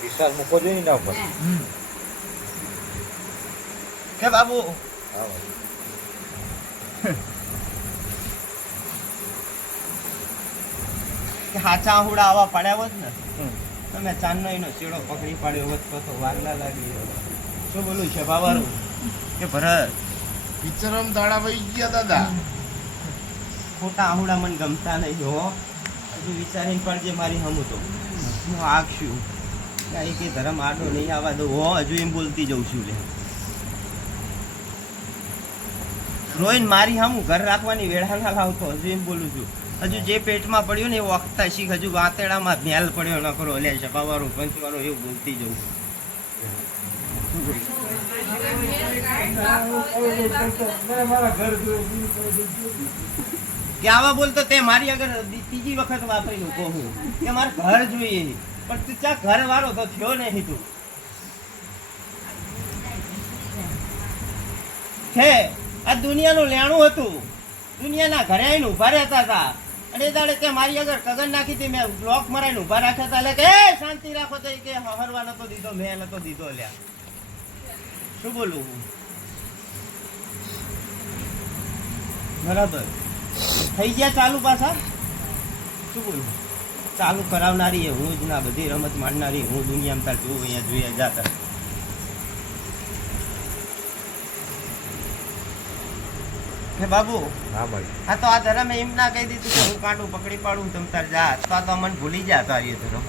વિશાલ મૂકો જોઈએ ને ઉપર? કે બાબુ? કે હાચા આહુડા આવા પડ્યા હોત ને તમે ચાંદનો એનો ચીડો પકડી પાડ્યો હોત તો તો વાર ના લાગી શું બોલું છે બાબારું કે ભરત પિક્ચરમ દાડા વહી ગયા દાદા. ખોટા આહુડા મને ગમતા નહીં હો. હજુ વિચારીને જે મારી હમું તો હું આખશું કાંઈ કે ધર્મ આડો નહીં આવવા દઉં. હો હજુ એમ બોલતી જઉં છું લે. રોઈન મારી હમું ઘર રાખવાની વેળા ના લાવતો. હજુ એમ બોલું છું. હજુ જે પેટમાં પડ્યું ને એ વખતા શીખ હજુ વાતેડામાં મેલ પડ્યો ન કરો. લે છપાવાળું પંચવાળું એવું બોલતી જઉં કે આવા બોલતો તે મારી આગળ ત્રીજી વખત વાપરીને કહું કે મારે ઘર જોઈએ પણ તું ચા ઘર વાળો તો થયો નહીં તું. છે, આ દુનિયાનું લેણું હતું. દુનિયાના ઘરે આવીને ઊભા રહેતા હતા. અને દાડે તે મારી આગળ કગન નાખી હતી. મેં બ્લોક મરાઈને ઊભા રાખ્યા હતા. એટલે કે શાંતિ રાખો તો કે હરવા નતો દીધો, મેં નતો દીધો લ્યા. શું બોલું બરાબર. થઈ ગયા ચાલુ પાછા? શું બોલું? ચાલુ કરાવનારી એ હું જ ના બધી રમત માંડનારી હું દુનિયામાં તાર જોઉં અહીંયા જોઈએ જાતા. હે બાબુ હા ભાઈ. હા તો આ ધરમે એમ ના કહી દીધું કે હું કાંટું પકડી પાડું તમ તાર જા. તો આ તો મને ભૂલી જા તો આવીએ ધરમ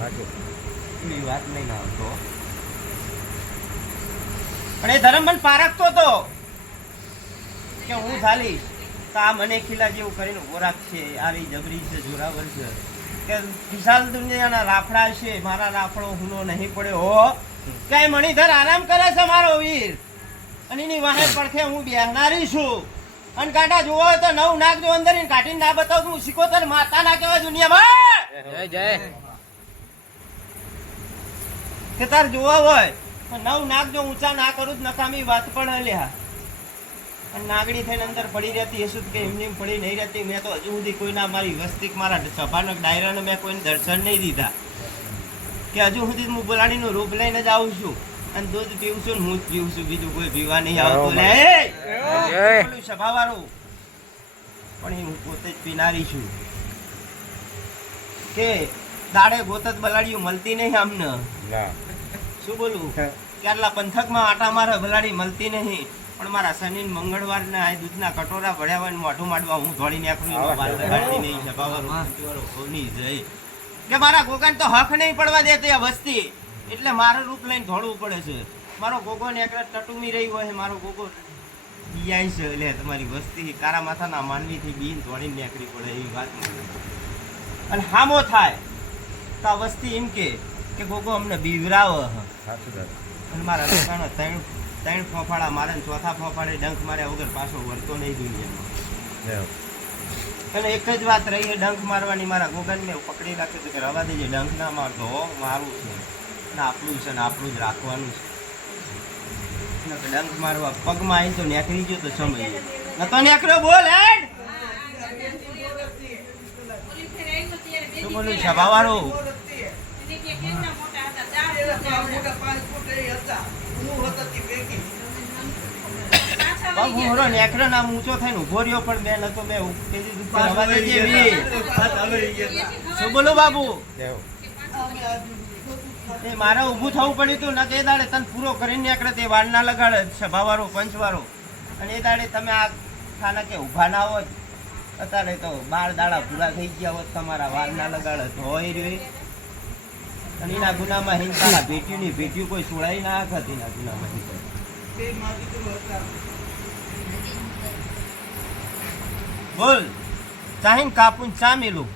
એવી વાત નહીં ના આવતો. પણ એ ધરમ મને પારખતો હતો કે હું ચાલીશ. તો આ મને ખીલા જેવું કરીને ઊભો છે આવી જબરી છે જોરાવર છે. કે વિશાલ દુનિયાના રાફડા છે મારા રાફડો હુનો નહીં પડ્યો હો. કઈ મણિધર આરામ કરે છે મારો વીર. અને એની વાહે પડખે હું બેહનારી છું. અને કાંટા જોવો હોય તો નવ નાખજો અંદર કાઢીને ના બતાવું હું સિકોતર માતા ના કહેવાય દુનિયામાં કે તાર જોવા હોય નવ નાક જો ઊંચા ના કરું જ નકામી વાત પણ લ્યા અને નાગડી થઈને અંદર પડી રહેતી હશું કે એમની એમ પડી નહીં રહેતી. મેં તો હજુ સુધી કોઈના મારી વસ્તિક મારા સભાના ડાયરાને મેં કોઈને દર્શન નહીં દીધા. કે હજુ સુધી હું બોલાડીનું રૂપ લઈને જ આવું છું. અને દૂધ પીવું છું ને હું જ પીવું છું. બીજું કોઈ પીવા નહીં આવતું. લે! સભાવાળું. પણ હું પોતે જ પીનારી છું. કે દાડે ગોતત બલાડીયું મળતી નહીં આમને. શું બોલું? કેટલા પંથકમાં આટા મારે બલાડી મળતી નહીં. પણ મારા શનિ ને મંગળવારના આ દૂધના કટોરા ભર્યા હોય મોઢું માંડવા હું ધોળી નાખું નહીં હોની જય. કે મારા ગોગાને તો હક નહીં પડવા દેતી આ વસ્તી. એટલે મારું રૂપ લઈને ધોળવું પડે છે. મારો ગોગો ને એકલા ટટુમી રહી હોય મારો ગોગો બિયાય છે. એટલે તમારી વસ્તી કારા માથાના માનવીથી બીન ધોળી નીકળી પડે એવી વાત અને હામો થાય. તો આ વસ્તી એમ કે કે ગોગો અમને બીવરાવ. અને મારા દુકાનો ત્રણ ત્રણ ફોફાડા મારે ને ચોથા ફોફાડે ડંખ માર્યા વગર પાછો વળતો નહીં દુનિયામાં. અને એક જ વાત રહી ડંખ મારવાની મારા ગોગનને પકડી રાખ્યું હતું કે રવા દેજે ડંખ ના મારતો મારું છે અને આપણું છે ને આપણું જ રાખવાનું છે ડંખ મારવા પગમાં આવી તો નેકરી ગયો તો સમય નતો નેકરો બોલ હેડ શું બોલું સભાવાળું નેકરો ના ઊંચો થઈને ઊભો રહ્યો પણ બે નતો બે શું બોલું બાબુ? એ મારે ઊભું થવું પડ્યું હતું નકે એ દાડે તને પૂરો કરીને નીકળે તે વાર ના લગાડે સભાવાળો પંચવાળો. અને એ દાડે તમે આ ખાના કે ઊભા ના હોત અત્યારે તો બાર દાડા પૂરા થઈ ગયા હોત તમારા વાર ના લગાડે તો હોય રહ્યો અને એના ગુનામાં હિંસા ભેટ્યું ની ભેટ્યું કોઈ સુડાઈ ના હતી એના ગુનામાં હિંસા બોલ. ચાહીન કાપુન ચા મેલું.